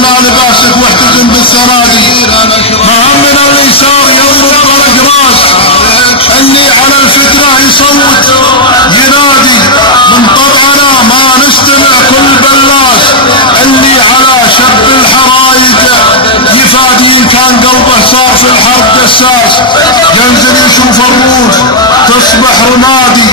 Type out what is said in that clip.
خلع لباسك واحتزم بالثنادي. ما همنا اليسار يضرب طرق راس، اللي على الفتنة يصوت ينادي. من طبعنا ما نستمع كل بلاس، اللي على شب الحرايق يفادي إن كان قلبه صار في الحرب دساس. ينزل يشوف الروس تصبح رمادي،